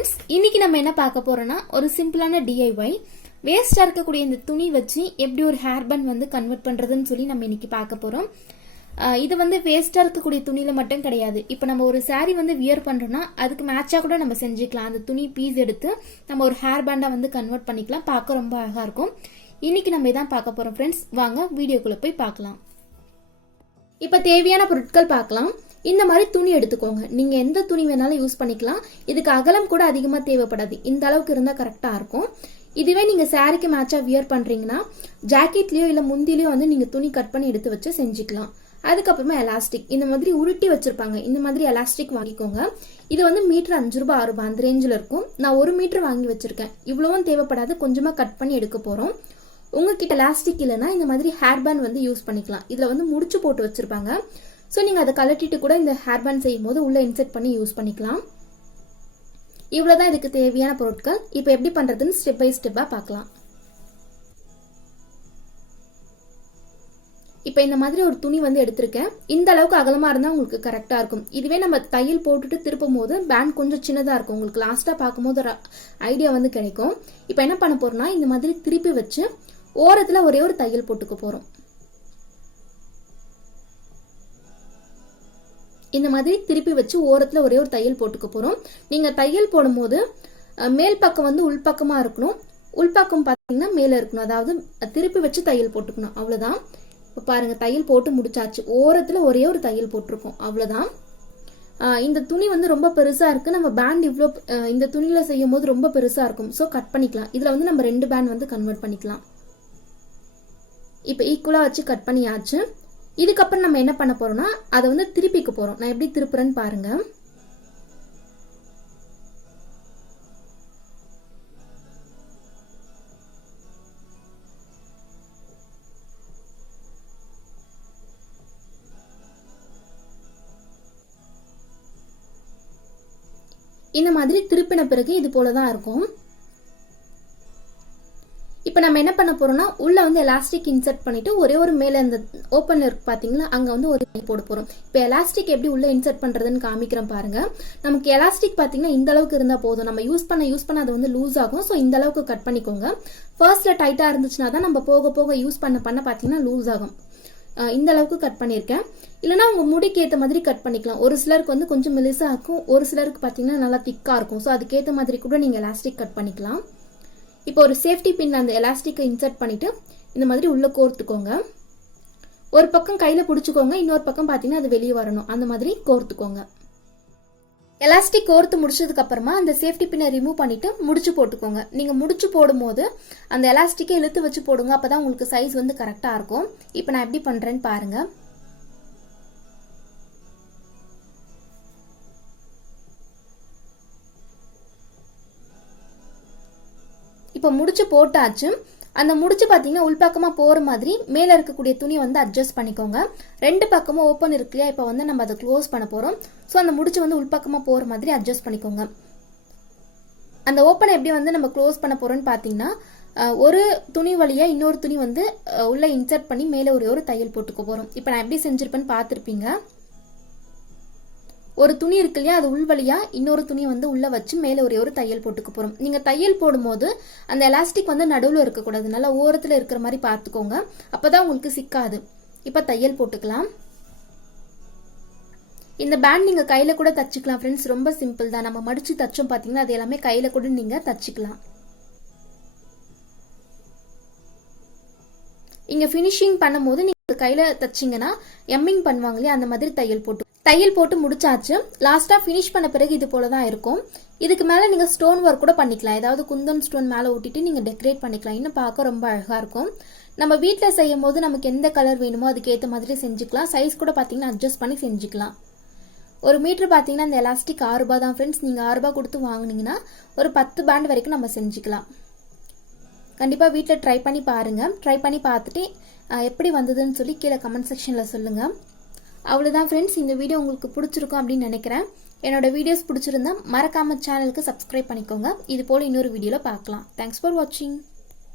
Friends, இன்னைக்கு நம்ம என்ன பார்க்க போறோம்னா ஒரு சிம்பிளான DIY வேஸ்டா இருக்கக்கூடிய இந்த துணி வச்சு எப்படி ஒரு ஹேர் பேண்ட் வந்து கன்வெர்ட் பண்றதுன்னு சொல்லி நம்ம இன்னைக்கு பார்க்க போறோம். இது வந்து வேஸ்டா இருக்கக்கூடிய துணியில மட்டும் கிடையாது. இப்போ நம்ம ஒரு saree வந்து வியர் பண்றோம்னா அதுக்கு மேட்சா கூட நம்ம செஞ்சுக்கலாம். அந்த துணி பீஸ் எடுத்து நம்ம ஒரு ஹேர் பேண்டா வந்து கன்வெர்ட் பண்ணிக்கலாம். பார்க்க ரொம்ப அழகா இருக்கும். இன்னைக்கு நம்ம இதான் பார்க்க போறோம் ஃப்ரெண்ட்ஸ். வாங்க வீடியோக்குள்ள போய் பார்க்கலாம். இப்போ தேவையான பொருட்கள் பார்க்கலாம். இந்த மாதிரி துணி எடுத்துக்கோங்க. நீங்க எந்த துணி வேணாலும் யூஸ் பண்ணிக்கலாம். இதுக்கு அகலம் கூட அதிகமா தேவைப்படாது. இந்த அளவுக்கு இருந்தா கரெக்டா இருக்கும். இதுவே நீங்க சாரிக்கு மேட்சா வியர் பண்றீங்கன்னா ஜாக்கெட்லயோ இல்ல முந்திலயோ வந்து நீங்க துணி கட் பண்ணி எடுத்து வச்சு செஞ்சுக்கலாம். அதுக்கப்புறமா எலாஸ்டிக் இந்த மாதிரி உருட்டி வச்சிருப்பாங்க. இந்த மாதிரி எலாஸ்டிக் வாங்கிக்கோங்க. இது வந்து மீட்டர் 5 ரூபாய் 6 ரூபாய் அந்த ரேஞ்சில் இருக்கும். நான் 1 மீட்டர் வாங்கி வச்சிருக்கேன். இவ்வளவும் தேவைப்படாது. கொஞ்சமா கட் பண்ணி எடுக்க போறோம். உங்ககிட்ட எலாஸ்டிக் இல்லைன்னா இந்த மாதிரி ஹேர் பேண்ட் வந்து யூஸ் பண்ணிக்கலாம். இதுல வந்து முடிச்சு போட்டு வச்சிருப்பாங்க. ஸோ நீங்கள் அதை கலட்டிட்டு கூட இந்த ஹேர் பேண்ட் செய்யும் போது உள்ளே இன்செர்ட் பண்ணி யூஸ் பண்ணிக்கலாம். இவ்வளோதான் இதுக்கு தேவையான பொருட்கள். இப்போ எப்படி பண்ணுறதுன்னு ஸ்டெப் பை ஸ்டெப்பாக பார்க்கலாம். இப்போ இந்த மாதிரி ஒரு துணி வந்து எடுத்திருக்கேன். இந்த அளவுக்கு அகலமாக இருந்தால் உங்களுக்கு கரெக்டாக இருக்கும். இதுவே நம்ம தையல் போட்டுட்டு திருப்பும் போது பேண்ட் கொஞ்சம் சின்னதாக இருக்கும். உங்களுக்கு லாஸ்ட்டாக பார்க்கும்போது ஒரு ஐடியா வந்து கிடைக்கும். இப்போ என்ன பண்ண போறோம்னா இந்த மாதிரி திருப்பி வச்சு ஓரத்தில் ஒரே ஒரு தையல் போட்டுக்க போகிறோம். இந்த மாதிரி திருப்பி வச்சு ஓரத்தில் ஒரே ஒரு தையல் போட்டுக்க போகிறோம். நீங்கள் தையல் போடும்போது மேல் பக்கம் வந்து உள்பக்கமாக இருக்கணும். உள்பக்கம் பார்த்தீங்கன்னா மேலே இருக்கணும். அதாவது திருப்பி வச்சு தையல் போட்டுக்கணும். அவ்வளோதான். இப்போ பாருங்க, தையல் போட்டு முடிச்சாச்சு. ஓரத்தில் ஒரே ஒரு தையல் போட்டிருக்கோம். அவ்வளோதான். இந்த துணி வந்து ரொம்ப பெருசாக இருக்குது. நம்ம பேண்ட் இவ்வளோ இந்த துணியில் செய்யும் போது ரொம்ப பெருசாக இருக்கும். ஸோ கட் பண்ணிக்கலாம். இதில் வந்து நம்ம 2 பேண்ட் வந்து கன்வெர்ட் பண்ணிக்கலாம். இப்போ ஈக்குவலாக வச்சு கட் பண்ணியாச்சு. இதுக்கப்புறம் நம்ம என்ன பண்ண போறோம்னா அதை வந்து திருப்பிக்க போறோம். நான் எப்படி திருப்புறேன்னு பாருங்க. இந்த மாதிரி திருப்பின பிறகு இது போலதான் இருக்கும். இப்போ நம்ம என்ன பண்ண போறோம்னா உள்ள வந்து எலாஸ்டிக் இன்சர்ட் பண்ணிட்டு ஒரே ஒரு மேல இந்த ஓப்பன்ல இருக்கு பாத்தீங்களா, அங்க வந்து ஒரு போட போறோம். இப்போ எலாஸ்டிக் எப்படி உள்ள இன்சர்ட் பண்றதுன்னு காமிக்கிறேன் பாருங்க. நமக்கு எலாஸ்டிக் பாத்தீங்கன்னா இந்த அளவுக்கு இருந்தா போதும். நம்ம யூஸ் பண்ண அது வந்து லூஸ் ஆகும். ஸோ இந்த அளவுக்கு கட் பண்ணிக்கோங்க. ஃபர்ஸ்ட்ல டைட்டா இருந்துச்சுன்னா தான் நம்ம போக போக யூஸ் பண்ண பாத்தீங்கன்னா லூஸ் ஆகும். இந்த அளவுக்கு கட் பண்ணியிருக்கேன். இல்லைன்னா உங்க முடிக்கு ஏற்ற மாதிரி கட் பண்ணிக்கலாம். ஒரு சிலருக்கு வந்து கொஞ்சம் மெலிசா இருக்கும். ஒரு சிலருக்கு பாத்தீங்கன்னா நல்லா திக்கா இருக்கும். ஸோ அதுக்கேற்ற மாதிரி கூட நீங்க எலாஸ்டிக் கட் பண்ணிக்கலாம். இப்போ ஒரு சேஃப்டி பின் அந்த எலாஸ்டிக்கை இன்சர்ட் பண்ணிட்டு இந்த மாதிரி உள்ள கோர்த்துக்கோங்க. ஒரு பக்கம் கையில பிடிச்சுக்கோங்க. இன்னொரு பக்கம் பாத்தீங்கன்னா அது வெளியே வரணும். அந்த மாதிரி கோர்த்துக்கோங்க. எலாஸ்டிக் கோர்த்து முடிச்சதுக்கு அப்புறமா அந்த சேஃப்டி பின்னை ரிமூவ் பண்ணிட்டு முடிச்சு போட்டுக்கோங்க. நீங்க முடிச்சு போடும் போது அந்த எலாஸ்டிக்கை இழுத்து வச்சு போடுங்க. அப்பதான் உங்களுக்கு சைஸ் வந்து கரெக்டா இருக்கும். இப்போ நான் எப்படி பண்றேன்னு பாருங்க. இப்போ முடிச்சு போட்டாச்சு. அந்த முடிச்சு பாத்தீங்கன்னா உள்பக்கமா போற மாதிரி மேல இருக்கக்கூடிய துணி வந்து அட்ஜஸ்ட் பண்ணிக்கோங்க. 2 பக்கமும் ஓப்பன் இருக்கு இல்லையா, இப்போ வந்து நம்ம அதை க்ளோஸ் பண்ண போறோம். ஸோ அந்த முடிச்சு வந்து உள்பக்கமா போற மாதிரி அட்ஜஸ்ட் பண்ணிக்கோங்க. அந்த ஓப்பன் எப்படி வந்து நம்ம க்ளோஸ் பண்ண போறோம்னு பாத்தீங்கன்னா ஒரு துணி வழியா இன்னொரு துணி வந்து உள்ள இன்சர்ட் பண்ணி மேல ஒரு தையல் போட்டுக்க போறோம். இப்போ நான் எப்படி செஞ்சிருப்பேன்னு பார்த்திருப்பீங்க. ஒரு துணி இருக்கு இல்லையா, அது உள் வழியா இன்னொரு துணி வந்து உள்ள வச்சு மேல ஒரு தையல் போட்டுக்க போறோம். நீங்க தையல் போடும்போது அந்த எலாஸ்டிக் வந்து நடுவுல இருக்கக்கூடாது. நல்லா ஓரத்துல இருக்கிற மாதிரி பார்த்துக்கோங்க. அப்பதான் உங்களுக்கு சிக்காது. இப்ப தையல் போட்டுக்கலாம். இந்த பேண்ட் நீங்க கையில கூட தச்சுக்கலாம் ஃப்ரெண்ட்ஸ். ரொம்ப சிம்பிள் தான். நம்ம மடிச்சு தச்சோம் பாத்தீங்கன்னா அது எல்லாமே கையில கூட நீங்க தச்சுக்கலாம். இங்க பினிஷிங் பண்ணும்போது நீங்க கையில தச்சிங்கன்னா எம்மிங் பண்ணுவாங்க இல்லையா, அந்த மாதிரி தையல் போட்டு முடிச்சாச்சு. லாஸ்டா பினிஷ் பண்ண பிறகு இது போலதான் இருக்கும். இதுக்கு மேல நீங்க ஸ்டோன் ஒர்க் கூட பண்ணிக்கலாம். ஏதாவது குந்தன் ஸ்டோன் மேல ஒட்டிட்டு நீங்க டெக்கரேட் பண்ணிக்கலாம். இன்னும் பார்க்க ரொம்ப அழகா இருக்கும். நம்ம வீட்டுல செய்யும் போது நமக்கு எந்த கலர் வேணுமோ அதுக்கு ஏற்ற மாதிரி செஞ்சுக்கலாம். சைஸ் கூட பாத்தீங்கன்னா அட்ஜஸ்ட் பண்ணி செஞ்சுக்கலாம். 1 மீட்டர் பாத்தீங்கன்னா இந்த எலாஸ்டிக் 6 ரூபாய் தான் ஃப்ரெண்ட்ஸ். நீங்க 6 ரூபாய் கொடுத்து வாங்குனீங்கன்னா ஒரு 10 பேண்ட் வரைக்கும் நம்ம செஞ்சுக்கலாம். கண்டிப்பா வீட்டுல ட்ரை பண்ணி பாருங்க. ட்ரை பண்ணி பார்த்துட்டு எப்படி வந்ததுன்னு சொல்லி கீழே கமெண்ட் செக்ஷன்ல சொல்லுங்க. அவ்வளவுதான் ஃப்ரெண்ட்ஸ். இந்த வீடியோ உங்களுக்கு பிடிச்சிருக்கும் அப்படின்னு நினைக்கிறேன். என்னோட வீடியோஸ் பிடிச்சிருந்தா மறக்காம சேனலுக்கு சப்ஸ்கிரைப் பண்ணிக்கோங்க. இது போல இன்னொரு வீடியோல பார்க்கலாம். தேங்க்ஸ் ஃபார் வாட்சிங்.